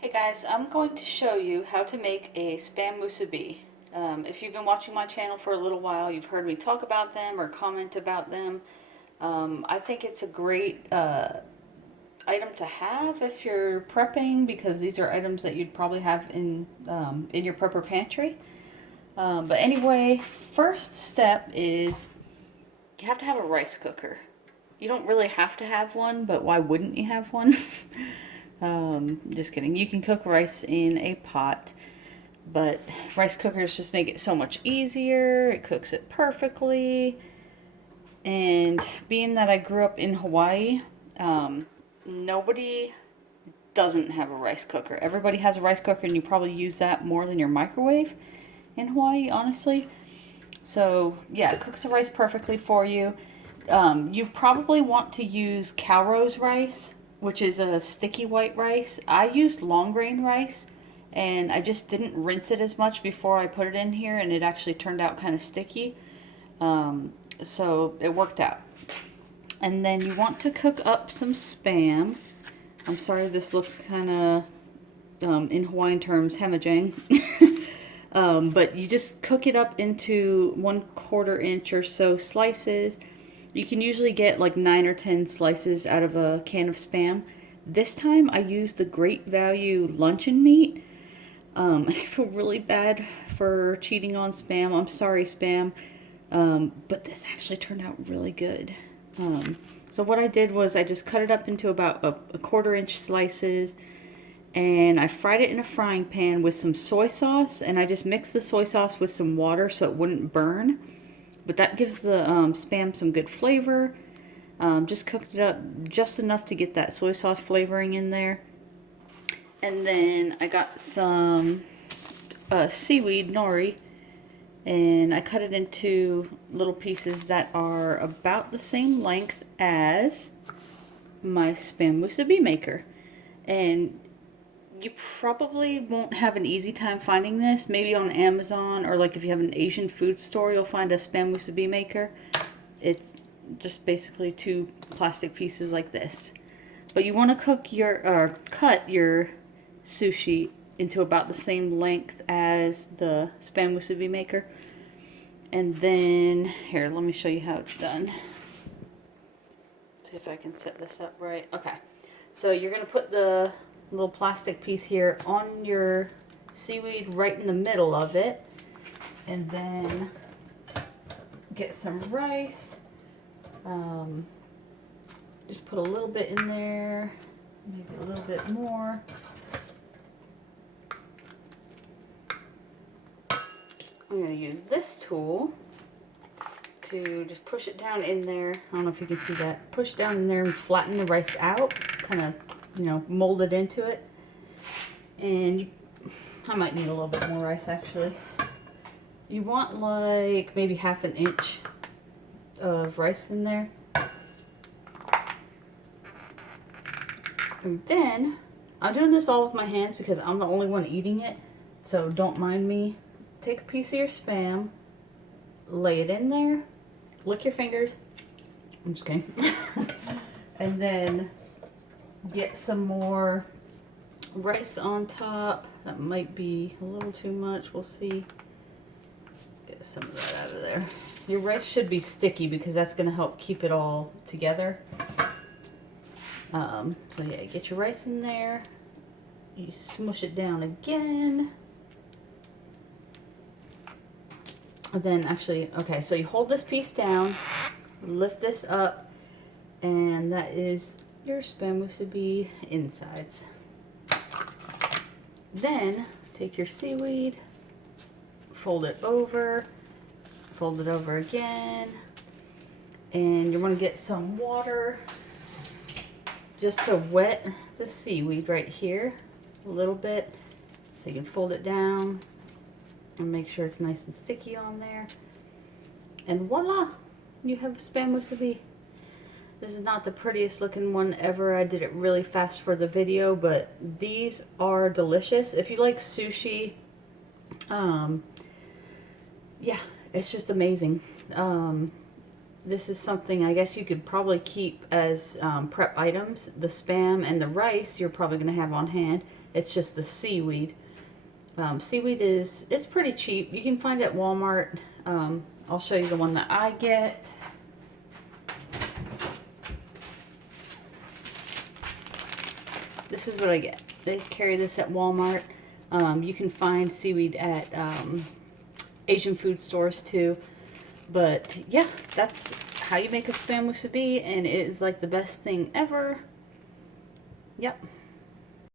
Hey guys, I'm going to show you how to make a spam musubi. If you've been watching my channel for a little while, you've heard me talk about them or comment about them. I think it's a great item to have if you're prepping, because these are items that you'd probably have in your prepper pantry. But anyway, first step is you have to have a rice cooker. You don't really have to have one, but why wouldn't you have one? Just kidding. You can cook rice in a pot, but rice cookers just make it so much easier. It cooks it perfectly. And being that I grew up in Hawaii, nobody doesn't have a rice cooker. Everybody has a rice cooker, and you probably use that more than your microwave in Hawaii, honestly. So, yeah, it cooks the rice perfectly for you. You probably want to use Calrose rice, which is a sticky white rice. I used long grain rice, and I just didn't rinse it as much before I put it in here, and it actually turned out kind of sticky. So it worked out. And then you want to cook up some spam. I'm sorry this looks kind of, in Hawaiian terms, hemajang. But you just cook it up into 1/4 inch or so slices. You can usually get like 9 or 10 slices out of a can of spam. This time I used the Great Value Luncheon Meat. I feel really bad for cheating on spam. I'm sorry, spam. But this actually turned out really good. So what I did was I just cut it up into about a 1/4 inch slices, and I fried it in a frying pan with some soy sauce, and I just mixed the soy sauce with some water so it wouldn't burn. But that gives the spam some good flavor. Just cooked it up just enough to get that soy sauce flavoring in there. And then I got some seaweed nori, and I cut it into little pieces that are about the same length as my spam musubi maker. And you probably won't have an easy time finding this. Maybe on Amazon, or like if you have an Asian food store, you'll find a spam musubi maker. It's just basically 2 plastic pieces like this. But you want to cut your sushi into about the same length as the spam musubi maker. And then, here, let me show you how it's done. See if I can set this up right. Okay. So you're going to put the little plastic piece here on your seaweed right in the middle of it, and then get some rice. Just put a little bit in there, maybe a little bit more. I'm going to use this tool to just push it down in there. I don't know if you can see that. Push down in there and flatten the rice out, kind of, mold it into it. And I might need a little bit more rice, actually. You want like maybe 1/2 inch of rice in there. And then, I'm doing this all with my hands because I'm the only one eating it, so don't mind me. Take a piece of your spam, lay it in there, lick your fingers. I'm just kidding. And then get some more rice on top. That might be a little too much. We'll see. Get some of that out of there. Your rice should be sticky because that's going to help keep it all together. So yeah, get your rice in there. You smush it down again. And then actually, okay, so you hold this piece down, lift this up, and that is your spam musubi insides. Then take your seaweed, fold it over again, and you want to get some water just to wet the seaweed right here a little bit, so you can fold it down and make sure it's nice and sticky on there. And voila, you have a spam musubi. This is not the prettiest looking one ever. I did it really fast for the video, but these are delicious. If you like sushi, yeah, it's just amazing. this is something I guess you could probably keep as prep items. The Spam and the rice you're probably going to have on hand. It's just the seaweed. Seaweed it's pretty cheap. You can find it at Walmart. I'll show you the one that I get. This is what I get. They carry this at Walmart. You can find seaweed at Asian food stores too. But yeah, that's how you make a Spam musubi, and it is like the best thing ever. Yep.